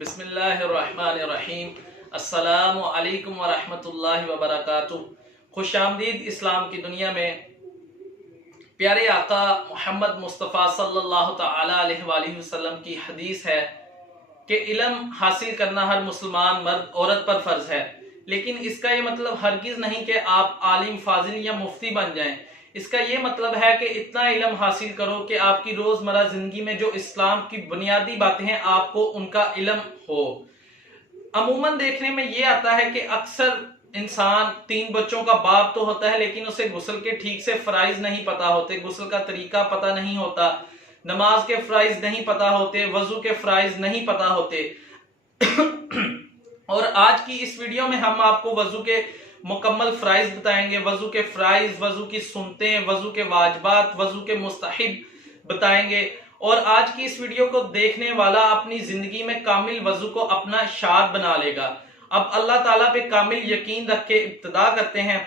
बिस्मिल्लाहिर्रहमानिर्रहीम। अस्सलामु अलैकुम वरहमतुल्लाहि वबरकातुह। खुशामदीद इस्लाम की दुनिया में। प्यारे आका मोहम्मद मुस्तफ़ा सल्लल्लाहु तआला अलैहि वसल्लम की हदीस है कि इल्म हासिल करना हर मुसलमान मर्द औरत पर फ़र्ज है, लेकिन इसका ये मतलब हरगिज़ नहीं कि आप आलिम फाजिल या मुफ्ती बन जाएं। इसका ये मतलब है कि इतना इल्म हासिल करो कि आपकी रोज़मर्रा ज़िंदगी में जो इस्लाम की बुनियादी बातें हैं आपको उनका इल्म हो। अमूमन देखने में ये आता है कि अक्सर इंसान 3 बच्चों का बाप तो होता है, लेकिन उसे गुस्ल के ठीक से फ़राइज़ नहीं पता होते, गुस्ल का तरीका पता नहीं होता, नमाज के फ़राइज़ नहीं पता होते, वज़ू के फ़राइज़ नहीं पता होते। और आज की इस वीडियो में हम आपको वज़ू के मुकम्मल फ़राइज़ बताएंगे, वज़ू के फ़राइज़, वज़ू की सुन्नतें, वज़ू के वाजिबात, वज़ू के मुस्तहिब बताएंगे। और आज की इस वीडियो को देखने वाला अपनी जिंदगी में कामिल वज़ू को अपना शार बना लेगा। अब अल्लाह ताला पे कामिल यकीन रख के इब्तिदा करते हैं।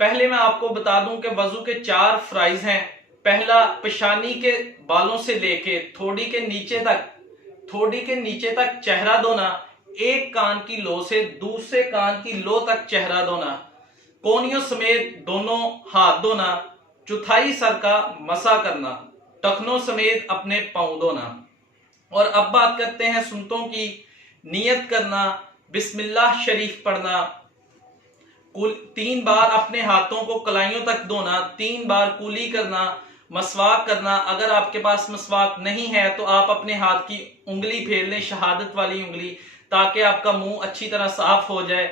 पहले मैं आपको बता दूं कि वज़ू के 4 फ़राइज़ हैं। पहला, पेशानी के बालों से लेके थोड़ी के नीचे तक चेहरा धोना, एक कान की लो से दूसरे कान की लो तक चेहरा धोना, कोनियों समेत दोनों हाथ धोना, चौथाई सर का मसा करना, टखनों समेत अपने पांव धोना। और अब बात करते हैं सुन्नतों की। नियत करना, बिस्मिल्लाह शरीफ पढ़ना, 3 बार अपने हाथों को कलाइयों तक धोना, 3 बार कुली करना, मसवाक करना। अगर आपके पास मसवाक नहीं है तो आप अपने हाथ की उंगली फेर लें, शहादत वाली उंगली, ताकि आपका मुंह अच्छी तरह साफ हो जाए।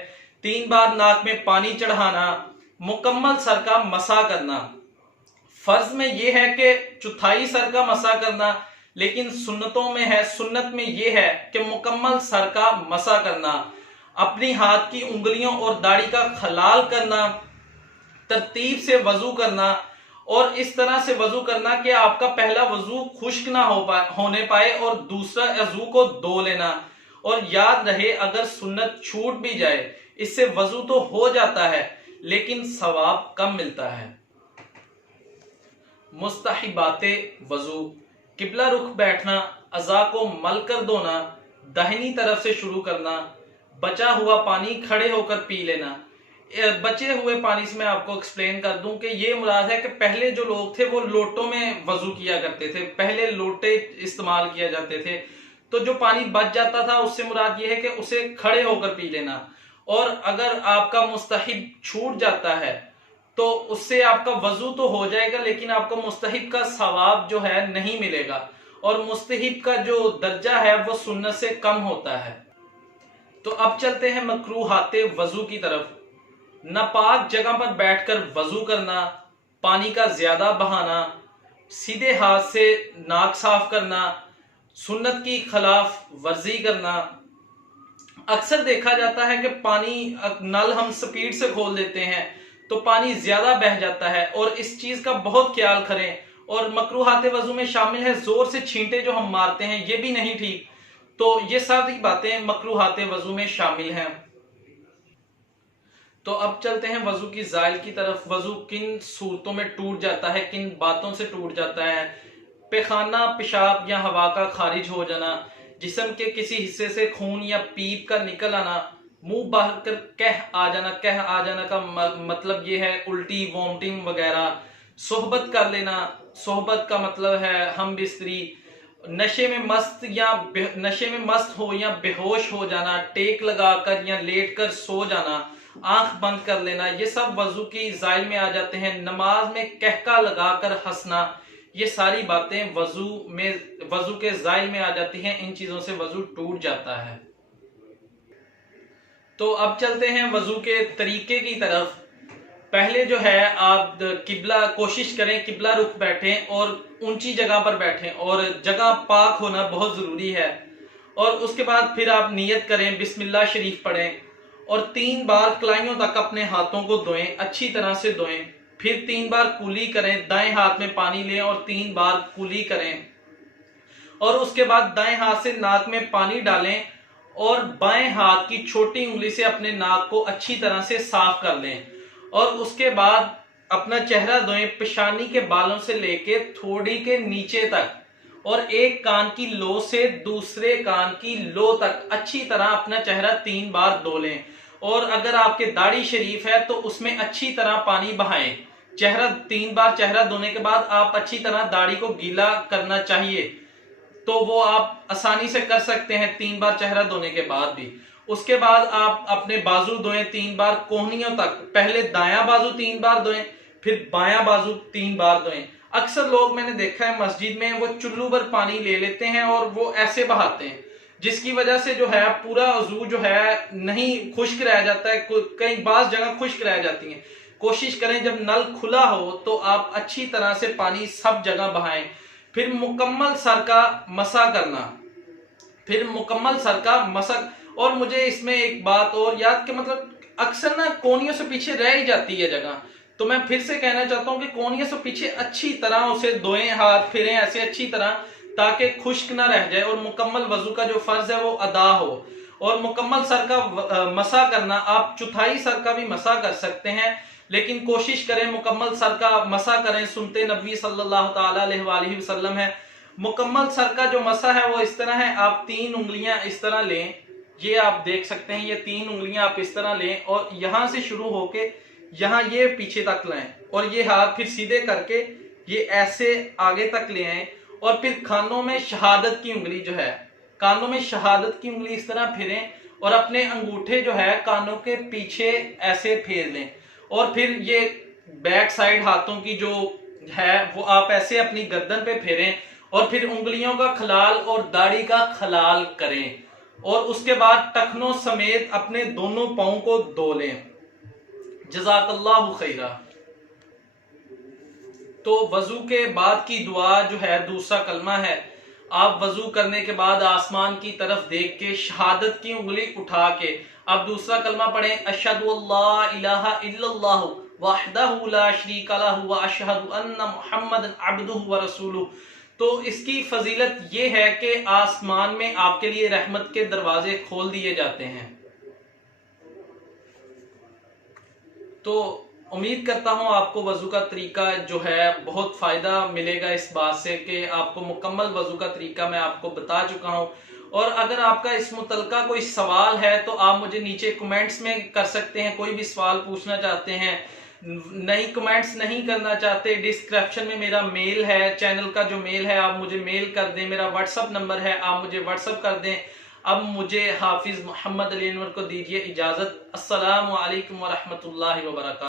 3 बार नाक में पानी चढ़ाना, मुकम्मल सर का मसा करना। फर्ज में यह है कि चौथाई सर का मसा करना, लेकिन सुन्नत में यह है कि मुकम्मल सर का मसा करना। अपनी हाथ की उंगलियों और दाढ़ी का खलाल करना, तरतीब से वजू करना, और इस तरह से वजू करना कि आपका पहला वजू खुश्क ना होने पाए और दूसरा वजू को धो लेना। और याद रहे, अगर सुन्नत छूट भी जाए इससे वजू तो हो जाता है लेकिन सवाब कम मिलता है। मुस्तहिबाते वजू, किबला रुख बैठना, अज़ा को मल कर धोना, दाहिनी तरफ से शुरू करना, बचा हुआ पानी खड़े होकर पी लेना। बचे हुए पानी से मैं आपको एक्सप्लेन कर दूं कि ये मुराद है कि पहले जो लोग थे वो लोटों में वजू किया करते थे, पहले लोटे इस्तेमाल किया जाते थे, तो जो पानी बच जाता था उससे मुराद ये है कि उसे खड़े होकर पी लेना। और अगर आपका मुस्तहिब छूट जाता है तो उससे आपका वजू तो हो जाएगा, लेकिन आपको मुस्तहिब का सवाब जो है नहीं मिलेगा, और मुस्तहिब का जो दर्जा है वो सुन्नत से कम होता है। तो अब चलते हैं मकरूहाते वजू की तरफ। नापाक जगह पर बैठकर वजू करना, पानी का ज्यादा बहाना, सीधे हाथ से नाक साफ करना, सुन्नत की खिलाफ वर्जी करना। अक्सर देखा जाता है कि पानी नल हम स्पीड से खोल देते हैं तो पानी ज्यादा बह जाता है, और इस चीज का बहुत ख्याल करें। और मकरूहाते वजू में शामिल है जोर से छींटे जो हम मारते हैं, ये भी नहीं ठीक। तो ये सारी बातें मकरूहाते वजू में शामिल हैं। तो अब चलते हैं वजू की ज़ाइल की तरफ। वजू किन सूरतों में टूट जाता है, किन बातों से टूट जाता है? पेखाना, पेशाब या हवा का खारिज हो जाना, जिस्म के किसी हिस्से से खून या पीप का निकल आना, मुंह बह कर कह आ जाना का मतलब ये है उल्टी, वॉमिटिंग वगैरह। सोहबत कर लेना, सोहबत का मतलब है हम बिस्तरी। नशे में मस्त हो या बेहोश हो जाना, टेक लगाकर या लेटकर सो जाना, आंख बंद कर लेना, ये सब वजू की ज़ाइल में आ जाते हैं। नमाज में कहका लगाकर हंसना, ये सारी बातें वजू के ज़ाइल में आ जाती हैं। इन चीजों से वजू टूट जाता है। तो अब चलते हैं वजू के तरीके की तरफ। पहले जो है आप कोशिश करें किबला रुख बैठें और ऊंची जगह पर बैठें, और जगह पाक होना बहुत जरूरी है। और उसके बाद फिर आप नियत करें, बिस्मिल्लाह शरीफ पढ़ें, और 3 बार कलाइयों तक अपने हाथों को धोएं, अच्छी तरह से धोएं। फिर 3 बार कुली करें, दाएं हाथ में पानी लें और 3 बार कुली करें। और उसके बाद दाएं हाथ से नाक में पानी डालें और बाएं हाथ की छोटी उंगली से अपने नाक को अच्छी तरह से साफ कर लें। और उसके बाद अपना चेहरा धोएं, पेशानी के बालों से लेके थोड़ी के नीचे तक, और एक कान की लो से दूसरे कान की लो तक अच्छी तरह अपना चेहरा 3 बार धो लें। और अगर आपके दाढ़ी शरीफ है तो उसमें अच्छी तरह पानी बहाएं। चेहरा 3 बार चेहरा धोने के बाद आप अच्छी तरह दाढ़ी को गीला करना चाहिए, तो वो आप आसानी से कर सकते हैं 3 बार चेहरा धोने के बाद भी। उसके बाद आप अपने बाजू धोएं 3 बार कोहनियों तक। पहले दायां बाजू 3 बार धोएं, फिर बायां बाजू 3 बार धोएं। अक्सर लोग मैंने देखा है मस्जिद में वो चुल्लू भर पानी ले लेते हैं और वो ऐसे बहाते हैं, जिसकी वजह से जो है पूरा वजू जो है नहीं खुश्क रह जाता है, कई बार जगह खुश्क रह जाती है। कोशिश करें जब नल खुला हो तो आप अच्छी तरह से पानी सब जगह बहाएं। फिर मुकम्मल सर का मसा करना, फिर मुकम्मल सर का मसा। और मुझे इसमें एक बात और याद कि मतलब अक्सर ना कोहनियों से पीछे रह ही जाती है जगह, तो मैं फिर से कहना चाहता हूं कि कोहनियों से पीछे अच्छी तरह उसे धोएं, हाथ फिरें ऐसे अच्छी तरह, ताकि खुश्क ना रह जाए और मुकम्मल वजू का जो फर्ज है वो अदा हो। और मुकम्मल सर का मसा करना, आप चौथाई सर का भी मसा कर सकते हैं, लेकिन कोशिश करें मुकम्मल सर का मसा करें। सुनते नबी सल्लल्लाहु ताला अलैहि वसल्लम है। मुकम्मल सर का जो मसा है वो इस तरह है, आप 3 उंगलियां इस तरह लें, ये आप देख सकते हैं, ये 3 उंगलियां आप इस तरह लें और यहां से शुरू होके यहां ये पीछे तक लाएं और ये हाथ फिर सीधे करके ये ऐसे आगे तक ले आए और फिर कानों में शहादत की उंगली जो है, कानों में शहादत की उंगली इस तरह फेरें और अपने अंगूठे जो है कानों के पीछे ऐसे फेर लें। और फिर ये बैक साइड हाथों की जो है वो आप ऐसे अपनी गर्दन पे फेरें और फिर उंगलियों का खलाल और दाढ़ी का खलाल करें और उसके बाद टखनों समेत अपने दोनों पांवों को धो लें। जज़ाकल्लाहु खैरा। तो वजू के बाद की दुआ जो है दूसरा कलमा है, आप वजू करने के बाद आसमान की तरफ देख के शहादत की उंगली उठा के आप दूसरा कलमा पढ़ें, अशहदु अल्ला इलाहा इल्लल्लाहु वहदहु ला शरीका लहु व अशहदु अन्ना मुहम्मदन अब्दुहु व रसूलुहु। तो इसकी फजीलत ये है कि आसमान में आपके लिए रहमत के दरवाजे खोल दिए जाते हैं। तो उम्मीद करता हूं आपको वजू का तरीका जो है बहुत फायदा मिलेगा इस बात से कि आपको मुकम्मल वजू का तरीका मैं आपको बता चुका हूं। और अगर आपका इस मुतलका कोई सवाल है तो आप मुझे नीचे कमेंट्स में कर सकते हैं, कोई भी सवाल पूछना चाहते हैं, नहीं कमेंट्स नहीं करना चाहते, डिस्क्रिप्शन में मेरा मेल है, चैनल का जो मेल है आप मुझे मेल कर दें, मेरा व्हाट्सअप नंबर है आप मुझे व्हाट्सअप कर दें। अब मुझे हाफिज मोहम्मद अली अनवर को दीजिए इजाजत। अस्सलामु अलैकुम व रहमतुल्लाहि व बरकातहू।